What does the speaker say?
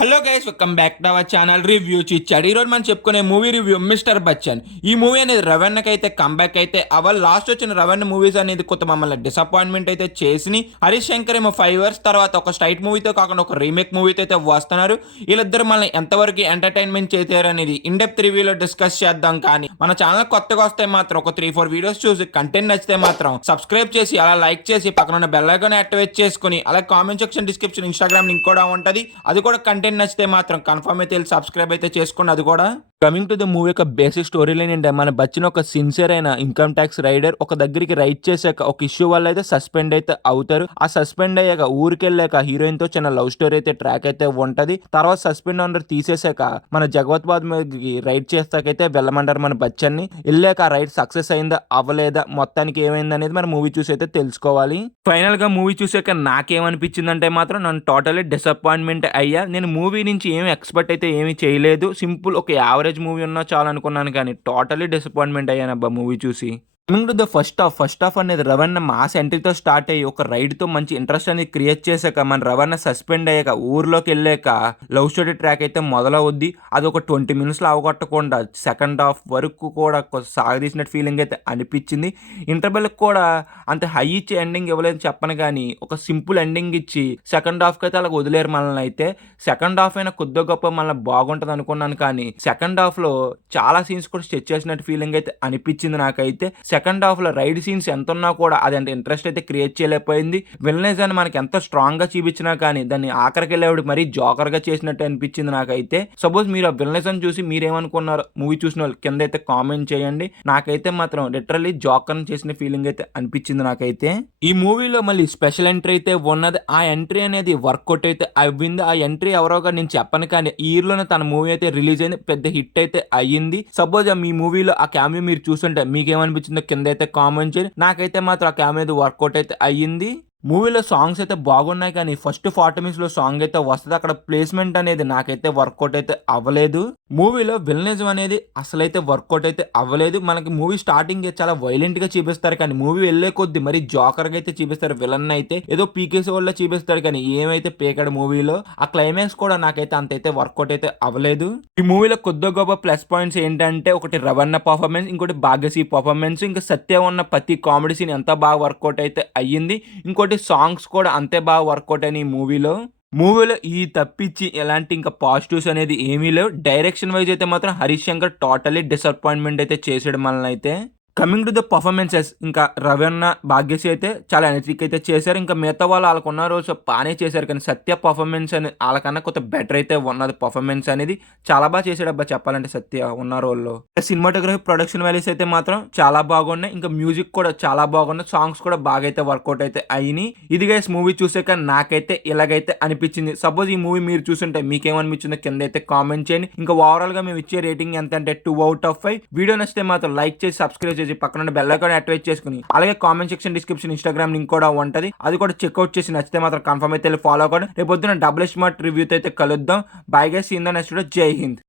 Hello guys, welcome back to our channel review చిచ్చాడు. ఈరోజు మనం చెప్పుకునే మూవీ రివ్యూ మిస్టర్ బచ్చన్. ఈ మూవీ అనేది రవణ్కి అయితే కంబ్యాక్ అయితే అవల్ లాస్ట్ వచ్చిన రవణ్ మూవీస్ అనేది కొత్త మమ్మల్ని డిసప్పాయింట్మెంట్ అయితే చేసి హరీష్ శంకర్ ఏమో 5 years తర్వాత ఒక స్ట్రైట్ మూవీతో కాకుండా ఒక రీమేక్ మూవీతో అయితే వస్తున్నారు. వీళ్ళిద్దరు మనల్ని ఎంతవరకు ఎంటర్టైన్మెంట్ చేశారు అనేది ఇన్ డెప్త్ రివ్యూలో డిస్కస్ చేద్దాం. కానీ మన ఛానల్ కొత్తగా వస్తే మాత్రం ఒక 3-4 వీడియోస్ చూసి కంటెంట్ నచ్చితే మాత్రం సబ్స్క్రైబ్ చేసి అలా లైక్ చేసి పక్కన ఉన్న బెల్ ఐకాన్ యాక్టివేట్ చేసుకుని అలా comment section description Instagram link కూడా ఉంటుంది. అది కూడా కంటెంట్ నచ్చితే మాత్రం కన్ఫర్మ్ అయితే సబ్స్క్రైబ్ అయితే చేసుకోండి. అది కూడా కమింగ్ టు ద మూవీ యొక్క బేసిక్ స్టోరీ లైన్ ఏంటంటే మన బచ్చిన ఒక సిన్సియర్ అయిన ఇన్కమ్ ట్యాక్స్ రైడర్ ఒక దగ్గరికి రైడ్ చేశాక ఒక ఇష్యూ వల్ల అయితే సస్పెండ్ అయితే అవుతారు. ఆ సస్పెండ్ అయ్యాక ఊరికి వెళ్ళాక హీరోయిన్ తో చిన్న లవ్ స్టోరీ అయితే ట్రాక్ అయితే ఉంటది. తర్వాత సస్పెండ్ ఆర్డర్ తీసేసాక మన జగవత్బాద్ మీదకి రైడ్ చేస్తాకైతే వెళ్ళమంటారు మన బచ్చన్ని. వెళ్ళాక ఆ రైడ్ సక్సెస్ అయిందా అవ్వలేదా మొత్తానికి ఏమైంది అనేది మన మూవీ చూసి అయితే తెలుసుకోవాలి. ఫైనల్ గా మూవీ చూసాక నాకేమనిపించిందంటే మాత్రం నన్ను టోటల్లీ డిసప్పాయింట్మెంట్ అయ్యా. నేను మూవీ నుంచి ఏమి ఎక్స్పెక్ట్ అయితే ఏమీ చేయలేదు. సింపుల్ ఒక యావరేజ్ మూవీ ఉన్నా చాలా అనుకున్నాను, కానీ టోటల్లీ డిసప్పాయింట్మెంట్ అయ్యానబ్బా మూవీ చూసి. Coming to the first half అనేది రవణ మాస్ ఎంట్రీతో స్టార్ట్ అయ్యి ఒక రైడ్ తో మంచి ఇంట్రెస్ట్ అనేది క్రియేట్ చేశాక మన రవణ సస్పెండ్ అయ్యాక ఊర్లోకి వెళ్ళాక లవ్ స్టోరీ ట్రాక్ అయితే మొదలవుద్ది. అది ఒక 20 minutes లో అవగొట్టకుండా సెకండ్ హాఫ్ వరకు కూడా సాగదీసినట్టు ఫీలింగ్ అయితే అనిపించింది. ఇంటర్వెల్ కూడా అంత హై ఇచ్చి ఎండింగ్ ఇవ్వలేదు చెప్పను, కానీ ఒక సింపుల్ ఎండింగ్ ఇచ్చి సెకండ్ హాఫ్ కి అయితే అలా వదిలేరు మనల్ని. అయితే సెకండ్ హాఫ్ అయినా కొద్దిగా గొప్ప మనల్ని బాగుంటుంది అనుకున్నాను, కానీ సెకండ్ హాఫ్ లో చాలా సీన్స్ కూడా స్టెచ్ చేసినట్టు ఫీలింగ్ అయితే అనిపించింది నాకైతే. సెకండ్ హాఫ్ లో రైడ్ సీన్స్ ఎంత ఉన్నా కూడా అది అంత ఇంట్రెస్ట్ అయితే క్రియేట్ చేయలేకపోయింది. విలనైజ్ అని మనకి ఎంత స్ట్రాంగ్ గా చూపించినా కానీ దాన్ని ఆఖరికి వెళ్ళేవాడు మరీ జోకర్ గా చేసినట్టు అనిపించింది నాకైతే. సపోజ్ మీరు ఆ విలనైజ్ అని చూసి మీరేమనుకున్నారు మూవీ చూసిన వాళ్ళు కింద అయితే కామెంట్ చేయండి. నాకైతే మాత్రం లిటరల్లీ జోకర్ చేసిన ఫీలింగ్ అయితే అనిపించింది నాకైతే. ఈ మూవీలో మళ్ళీ స్పెషల్ ఎంట్రీ అయితే ఉన్నది. ఆ ఎంట్రీ అనేది వర్కౌట్ అయితే అవ్వింది. ఆ ఎంట్రీ ఎవరోగా నేను చెప్పను, కానీ ఈ ఇయర్లోనే తన మూవీ అయితే రిలీజ్ అయింది, పెద్ద హిట్ అయితే అయ్యింది. సపోజ్ మీ మూవీలో ఆ క్యామియో మీరు చూస్తుంటే మీకేమనిపించిందో కింద అయితే కామెంట్ చేయండి. నాకైతే మాత్రం ఆ క్యామియో వర్కౌట్ అయితే అయ్యింది. మూవీలో సాంగ్స్ అయితే బాగున్నాయి, కానీ ఫస్ట్ 40 minutes లో సాంగ్ అయితే వస్తుంది. అక్కడ ప్లేస్మెంట్ అనేది నాకైతే వర్కౌట్ అయితే అవ్వలేదు. మూవీలో విలనిజం అనేది అసలైతే వర్కౌట్ అయితే అవ్వలేదు. మనకి మూవీ స్టార్టింగ్ చాలా వైలెంట్ గా చూపిస్తారు, కానీ మూవీ వెళ్లే కొద్ది మరి జోకర్ గా అయితే చూపిస్తారు. విలన్ అయితే ఏదో పీకేసీ వల్ల చూపిస్తారు, కానీ ఏమైతే పేకాడు మూవీలో ఆ క్లైమాక్స్ కూడా నాకైతే అంతైతే వర్కౌట్ అయితే అవ్వలేదు. ఈ మూవీలో కొద్ది గొప్ప ప్లస్ పాయింట్స్ ఏంటంటే ఒకటి రవణ పర్ఫార్మెన్స్, ఇంకోటి భాగ్యశ్రీ పర్ఫార్మెన్స్, ఇంకా సత్య ఉన్న ప్రతి కామెడీ సీన్ ఎంత బాగా వర్కౌట్ అయితే అయ్యింది. ఇంకోటి సాంగ్స్ కూడా అంతే బాగా వర్కౌట్ అయినాయి మూవీలో ఈ తప్పించి ఎలాంటి ఇంకా పాజిటివ్స్ అనేది ఏమీ లేవు. డైరెక్షన్ వైజ్ అయితే మాత్రం హరీష్ శంకర్ టోటలీ డిసప్పాయింట్మెంట్ అయితే చేసాడు మనల్ని అయితే. కమింగ్ టు ద పర్ఫార్మెన్సెస్, ఇంకా రవణ భాగ్యశ్రీ అయితే చాలా ఎనర్జిక్ అయితే చేశారు. ఇంకా మిగతా వాళ్ళు వాళ్ళకున్న రోజు బాగానే చేశారు, కానీ సత్య పర్ఫార్మెన్స్ అని వాళ్ళకన్నా కొంత బెటర్ అయితే ఉన్నది. పర్ఫార్మెన్స్ అనేది చాలా బాగా చేశాడు అబ్బా చెప్పాలంటే సత్య ఉన్న రోల్లో. సినిమాటోగ్రఫీ ప్రొడక్షన్ వాల్యూస్ అయితే మాత్రం చాలా బాగున్నాయి. ఇంకా మ్యూజిక్ కూడా చాలా బాగున్నాయి. సాంగ్స్ కూడా బాగా అయితే వర్కౌట్ అయితే అయినాయి. ఇది గైస్ మూవీ చూసాక నాకైతే ఇలాగైతే అనిపించింది. సపోజ్ ఈ మూవీ మీరు చూసుంటే మీకేమనిపించిందో కింద అయితే కామెంట్ చేయండి. ఇంకా ఓవరాల్ గా మేము ఇచ్చే రేటింగ్ ఎంత అంటే 2/5. వీడియో నచ్చితే మాత్రం లైక్ చేసి సబ్స్క్రైబ్ చేసి పక్కన బెల్ ఐకాన్ యాక్టివేట్ చేసుకుని అలాగే comment section description Instagram link కూడా ఉంటది. అది కూడా చెక్అవుట్ చేసి నచ్చితే మాత్రం కన్ఫర్మ్ అయితే ఫాలో అవ్వండి. రేపు పొద్దున డబుల్ స్మార్ట్ రివ్యూతో అయితే కలుద్దాం. Bye guys, see you in the next video. జై హింద్.